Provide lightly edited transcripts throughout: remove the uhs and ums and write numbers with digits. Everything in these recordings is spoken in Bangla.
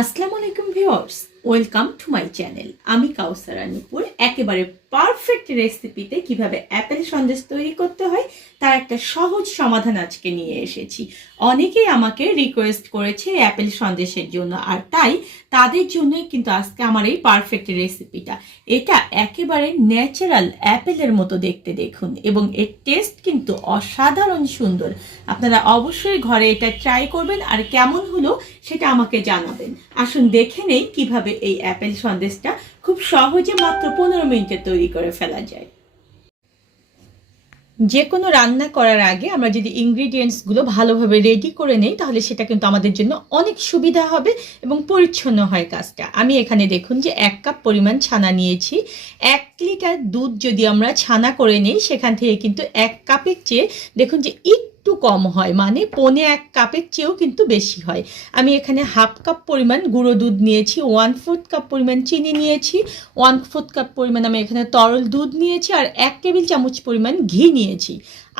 আসসালামু আলাইকুম viewers, welcome to my channel. আমি কাউসার রানীপুর একেবারে পারফেক্ট রেসিপিতে কিভাবে অ্যাপেল সন্দেশ তৈরি করতে হয় তার একটা সহজ সমাধান আজকে নিয়ে এসেছি। অনেকেই আমাকে রিকোয়েস্ট করেছে অ্যাপেল সন্দেশের জন্য, আর তাই তাদের জন্যই কিন্তু আজকে আমার এই পারফেক্ট রেসিপিটা। এটা একেবারে ন্যাচারাল অ্যাপেলের মতো দেখতে, দেখুন, এবং এর টেস্ট কিন্তু অসাধারণ সুন্দর। আপনারা অবশ্যই ঘরে এটা ট্রাই করবেন আর কেমন হলো সেটা আমাকে জানাবেন। আসুন দেখে নেই কিভাবে এই অ্যাপেল সন্দেশটা খুব সহজে মাত্র 15 মিনিটে তৈরি করে ফেলা যায়। যে কোনো রান্না করার আগে আমরা যদি ইনগ্রিডিয়েন্টসগুলো ভালোভাবে রেডি করে নেই তাহলে সেটা কিন্তু আমাদের জন্য অনেক সুবিধা হবে এবং পরিচ্ছন্ন হয় কাজটা। আমি এখানে দেখুন যে 1 কাপ পরিমাণ ছানা নিয়েছি। 1 লিটার দুধ যদি আমরা ছানা করে নিই সেখান থেকে কিন্তু 1 কাপের চেয়ে দেখুন যে একটু কম হয়, মানে 1.25 কাপের চেয়েও কিন্তু বেশি হয়। আমি এখানে 1/2 কাপ পরিমাণ গুঁড়ো দুধ নিয়েছি, 1/4 কাপ পরিমাণ চিনি নিয়েছি, 1/4 কাপ পরিমাণ আমি এখানে তরল দুধ নিয়েছি, আর 1 টেবিল চামচ পরিমাণ ঘি নিয়েছি।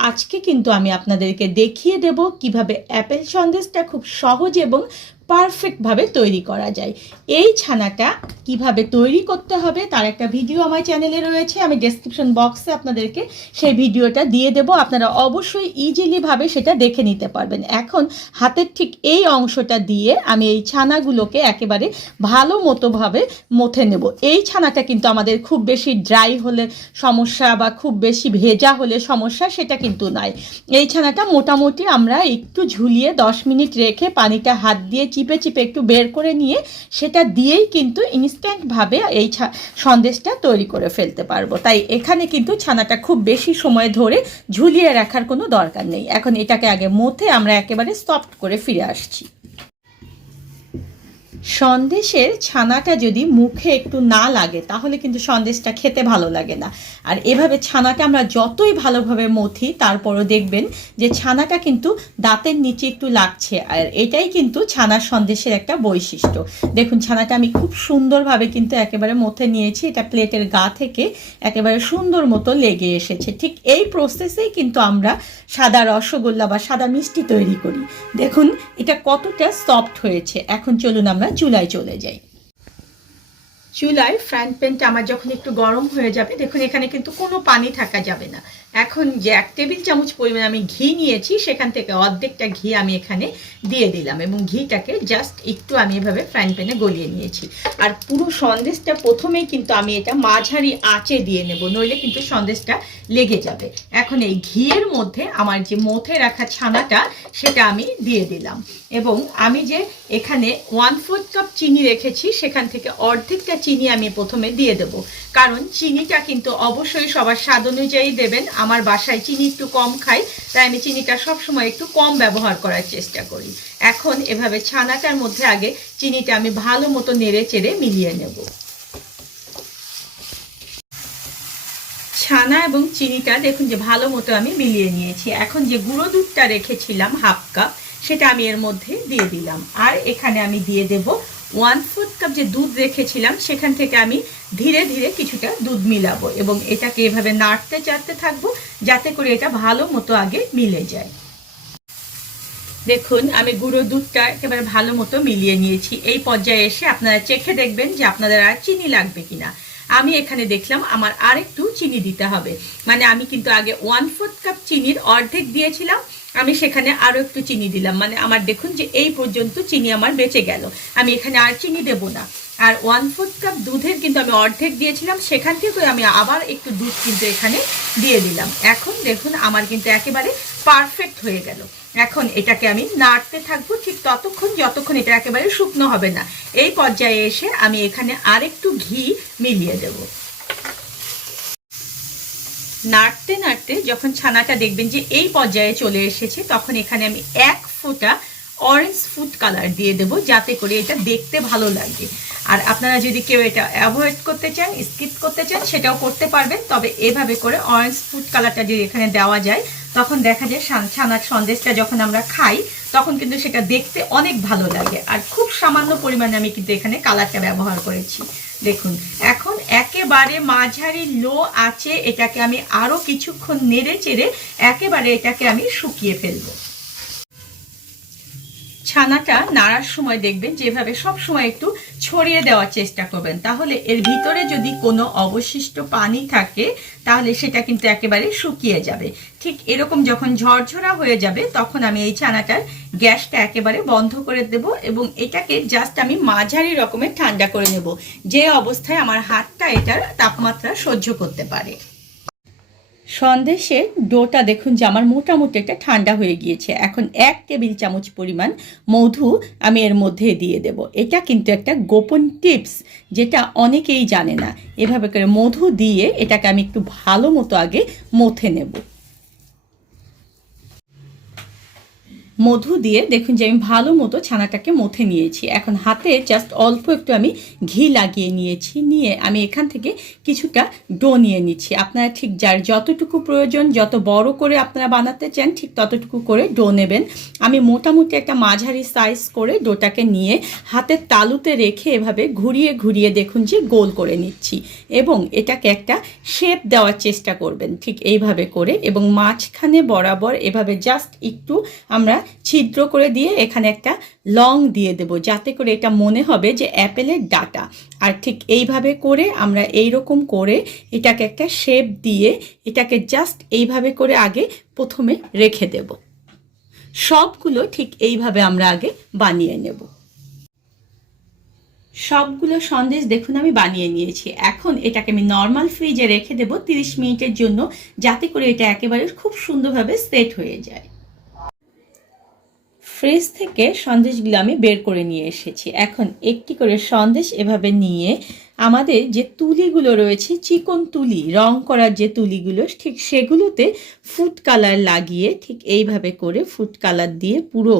আজকে কিন্তু আমি আপনাদেরকে দেখিয়ে দেব কিভাবে অ্যাপেল সন্দেশটা খুব সহজ এবং পারফেক্টভাবে তৈরি করা যায়। এই ছানাটা কিভাবে তৈরি করতে হবে তার একটা ভিডিও আমার চ্যানেলে রয়েছে, আমি ডেসক্রিপশন বক্সে আপনাদেরকে সেই ভিডিওটা দিয়ে দেব। আপনারা অবশ্যই ইজিলিভাবে সেটা দেখে নিতে পারবেন। এখন হাতের ঠিক এই অংশটা দিয়ে আমি এই ছানাগুলোকে একেবারে ভালো মতোভাবে মথে নেব। এই ছানাটা কিন্তু আমাদের খুব বেশি ড্রাই হলে সমস্যা বা খুব বেশি ভেজা হলে সমস্যা সেটা কিন্তু নয়। এই ছানাটা মোটামুটি আমরা একটু ঝুলিয়ে 10 মিনিট রেখে পানিটা হাত দিয়ে চিপে চিপে একটু বের করে নিয়ে সেটা দিয়েই কিন্তু ইনস্ট্যান্টভাবে এই সন্দেশটা তৈরি করে ফেলতে পারবো। তাই এখানে কিন্তু ছানাটা খুব বেশি সময় ধরে ঝুলিয়ে রাখার কোনো দরকার নেই। এখন এটাকে আগে মথে আমরা একেবারে সফট করে ফিরে আসছি। সন্দেশের ছানাটা যদি মুখে একটু না লাগে তাহলে কিন্তু সন্দেশটা খেতে ভালো লাগে না। আর এভাবে ছানাটা আমরা যতই ভালোভাবে মথি তারপরও দেখবেন যে ছানাটা কিন্তু দাঁতের নিচে একটু লাগছে, আর এটাই কিন্তু ছানার সন্দেশের একটা বৈশিষ্ট্য। দেখুন ছানাটা আমি খুব সুন্দরভাবে কিন্তু একেবারে মথে নিয়েছি, এটা প্লেটের গা থেকে একেবারে সুন্দর মতো লেগে এসেছে। ঠিক এই প্রসেসেই কিন্তু আমরা সাদা রসগোল্লা বা সাদা মিষ্টি তৈরি করি। দেখুন এটা কতটা সফট হয়েছে। এখন চলুন আমরা চুলায় চলে যাই। চুলায় ফ্রাইং প্যানটা আমার যখন একটু গরম হয়ে যাবে, দেখুন এখানে কিন্তু কোনো পানি থাকা যাবে না। এখন যে 1 টেবিল চামচ পরিমাণ আমি ঘি নিয়েছি সেখান থেকে অর্ধেকটা ঘি আমি এখানে দিয়ে দিলাম এবং ঘিটাকে জাস্ট একটু আমি এভাবে ফ্রাইং প্যানে গলিয়ে নিয়েছি। আর পুরো সন্দেশটা প্রথমেই কিন্তু আমি এটা মাঝারি আঁচে দিয়ে নেব, নইলে কিন্তু সন্দেশটা লেগে যাবে। এখন এই ঘিয়ের মধ্যে আমার যে মথে রাখা ছানাটা সেটা আমি দিয়ে দিলাম এবং আমি যে এখানে 1/4 কাপ চিনি রেখেছি সেখান থেকে অর্ধেকটা চিনি আমি প্রথমে দিয়ে দেব, কারণ চিনিটা কিন্তু অবশ্যই সবার স্বাদ অনুযায়ী দেবেন। আমার বাসায় চিনি একটু কম খাই, তাই আমি চিনিটা সবসময় একটু কম ব্যবহার করার চেষ্টা করি। এখন এভাবে ছানাটার মধ্যে আগে চিনিটা আমি ভালো মতো নেড়ে চেড়ে মিলিয়ে নেব। ছানা এবং চিনিটা দেখুন যে ভালো মতো আমি মিলিয়ে নিয়েছি। এখন যে গুঁড়ো দুধটা রেখেছিলাম 1/2 কাপ সেটা আমি এর মধ্যে দিয়ে দিলাম, আর এখানে আমি দিয়ে দেব 1/4 কাপ যে দুধ রেখেছিলাম সেখান থেকে আমি ধীরে ধীরে কিছুটা দুধ মিলাবো এবং এটাকে এভাবে নাড়তে চাড়তে থাকবো যাতে করে এটা ভালো মতো আগে মিলে যায়। দেখুন আমি গুঁড়ো দুধটা একেবারে ভালো মতো মিলিয়ে নিয়েছি। এই পর্যায়ে এসে আপনারা চেখে দেখবেন যে আপনাদের আর চিনি লাগবে কিনা। আমি এখানে দেখলাম আমার আর একটু চিনি দিতে হবে, মানে আমি কিন্তু আগে 1/4 কাপ চিনির অর্ধেক দিয়েছিলাম, আমি সেখানে আরও একটু চিনি দিলাম, মানে আমার দেখুন যে এই পর্যন্ত চিনি আমার বেঁচে গেল। আমি এখানে আর চিনি দেব না। আর 1/4 কাপ দুধের কিন্তু আমি অর্ধেক দিয়েছিলাম, সেখান থেকে আমি আবার একটু দুধ কিন্তু এখানে দিয়ে দিলাম। এখন দেখুন আমার কিন্তু একেবারে পারফেক্ট হয়ে গেল। এখন এটাকে আমি নাড়তে থাকবো ঠিক ততক্ষণ যতক্ষণ এটা একেবারে শুকনো হবে না। এই পর্যায়ে এসে আমি এখানে আরেকটু ঘি মিলিয়ে দেব। নাড়তে নাড়তে যখন ছানাটা দেখবেন যে এই পর্যায়ে চলে এসেছে তখন এখানে আমি 1 ফোঁটা অরেঞ্জ ফুড কালার দিয়ে দেব, যাতে করে এটা দেখতে ভালো লাগে। আর আপনারা যদি কেউ এটা অ্যাভয়েড করতে চান, স্কিপ করতে চান, সেটাও করতে পারবেন। তবে এভাবে করে অরেঞ্জ ফুড কালারটা যদি এখানে দেওয়া যায় তখন দেখা যায় ছানার সন্দেশটা যখন আমরা খাই তখন কিন্তু সেটা দেখতে অনেক ভালো লাগে। আর খুব সামান্য পরিমাণে আমি কিন্তু এখানে কালারটা ব্যবহার করেছি। দেখুন এখন একেবারে মাঝারি লো আঁচে এটাকে আমি আরো কিছুক্ষণ নেড়ে চেড়ে একেবারে এটাকে আমি শুকিয়ে ফেলবো। ছানাটা নাড়ার সময় দেখবেন যেভাবে সব সময় একটু ছড়িয়ে দেওয়ার চেষ্টা করবেন, তাহলে এর ভিতরে যদি কোনো অবশিষ্ট পানি থাকে তাহলে সেটা কিন্তু একেবারে শুকিয়ে যাবে। ঠিক এরকম যখন ঝরঝরা হয়ে যাবে তখন আমি এই ছানাটার গ্যাসটা একেবারে বন্ধ করে দেব এবং এটাকে জাস্ট আমি মাঝারি রকমের ঠান্ডা করে নেব, যে অবস্থায় আমার হাতটা এটার তাপমাত্রা সহ্য করতে পারে। সন্দেশের ডোটা দেখুন যে আমার মোটামুটি একটা ঠান্ডা হয়ে গিয়েছে। এখন 1 টেবিল চামচ পরিমাণ মধু আমি এর মধ্যে দিয়ে দেব। এটা কিন্তু একটা গোপন টিপস যেটা অনেকেই জানে না। এভাবে করে মধু দিয়ে এটাকে আমি একটু ভালো মতো আগে মথে নেব। মধু দিয়ে দেখুন যে আমি ভালো মতো ছানাটাকে মথে নিয়েছি। এখন হাতে জাস্ট অল্প একটু আমি ঘি লাগিয়ে নিয়েছি, নিয়ে আমি এখান থেকে কিছুটা ডো নিয়ে নিচ্ছি। আপনারা ঠিক যার যতটুকু প্রয়োজন, যত বড় করে আপনারা বানাতে চান ঠিক ততটুকু করে ডো নেবেন। আমি মোটামুটি একটা মাঝারি সাইজ করে ডোটাকে নিয়ে হাতের তালুতে রেখে এভাবে ঘুরিয়ে ঘুরিয়ে দেখুন যে গোল করে নিচ্ছি এবং এটাকে একটা শেপ দেওয়ার চেষ্টা করবেন ঠিক এইভাবে করে, এবং মাঝখানে বরাবর এভাবে জাস্ট একটু আমরা ছিদ্র করে দিয়ে এখানে একটা লং দিয়ে দেব, যাতে করে এটা মনে হবে যে অ্যাপেলের ডাটা। আর ঠিক এইভাবে করে আমরা এইরকম করে এটাকে একটা শেপ দিয়ে এটাকে জাস্ট এইভাবে করে আগে প্রথমে রেখে দেব। সবগুলো ঠিক এইভাবে আমরা আগে বানিয়ে নেব। সবগুলো সন্দেশ দেখুন আমি বানিয়ে নিয়েছি। এখন এটাকে আমি নর্মাল ফ্রিজে রেখে দেব 30 মিনিটের জন্য, যাতে করে এটা একেবারে খুব সুন্দরভাবে সেট হয়ে যায়। ফ্রিজ থেকে সন্দেশগুলো আমি বের করে নিয়ে এসেছি। এখন একটি করে সন্দেশ এভাবে নিয়ে আমাদের যে তুলিগুলো রয়েছে, চিকন তুলি, রং করার যে তুলিগুলো, ঠিক সেগুলোতে ফুড কালার লাগিয়ে ঠিক এইভাবে করে ফুড কালার দিয়ে পুরো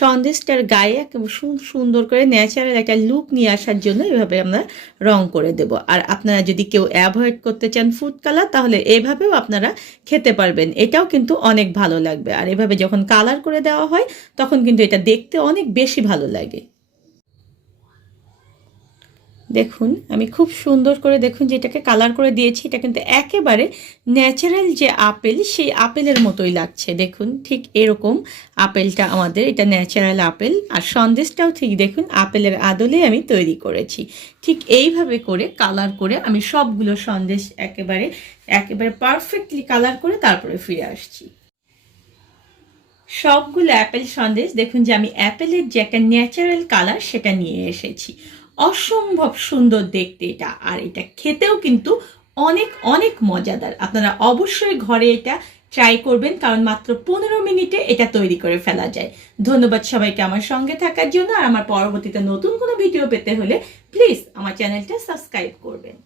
সন্দেশটার গায়ে সুন্দর করে ন্যাচারাল একটা লুক নিয়ে আসার জন্য এভাবে আমরা রং করে দেব। আর আপনারা যদি কেউ অ্যাভয়েড করতে চান ফুড কালার, তাহলে এভাবেও আপনারা খেতে পারবেন, এটাও কিন্তু অনেক ভালো লাগবে। আর এভাবে যখন কালার করে দেওয়া হয় তখন কিন্তু এটা দেখতে অনেক বেশি ভালো লাগে। দেখুন আমি খুব সুন্দর করে দেখুন যে এটাকে কালার করে দিয়েছি। এটা কিন্তু একেবারে ন্যাচারাল যে আপেল, সেই আপেলের মতোই লাগছে। দেখুন ঠিক এরকম আপেলটা আমাদের, এটা ন্যাচারাল আপেল। আর সন্দেশটাও ঠিক দেখুন আপেলের আদলে আমি তৈরি করেছি। ঠিক এইভাবে করে কালার করে আমি সবগুলো সন্দেশ একেবারে পারফেক্টলি কালার করে তারপরে ফিরে আসছি। সবগুলো অ্যাপেল সন্দেশ দেখুন যে আমি অ্যাপেলের যে একটা ন্যাচারাল কালার সেটা নিয়ে এসেছি। অসম্ভব সুন্দর দেখতে এটা, আর এটা খেতেও কিন্তু অনেক অনেক মজাদার। আপনারা অবশ্যই ঘরে এটা ট্রাই করবেন, কারণ মাত্র 15 মিনিটে এটা তৈরি করে ফেলা যায়। ধন্যবাদ সবাইকে আমার সঙ্গে থাকার জন্য। আর আমার পরবর্তীতে নতুন কোনো ভিডিও পেতে হলে প্লিজ আমার চ্যানেলটা সাবস্ক্রাইব করবেন।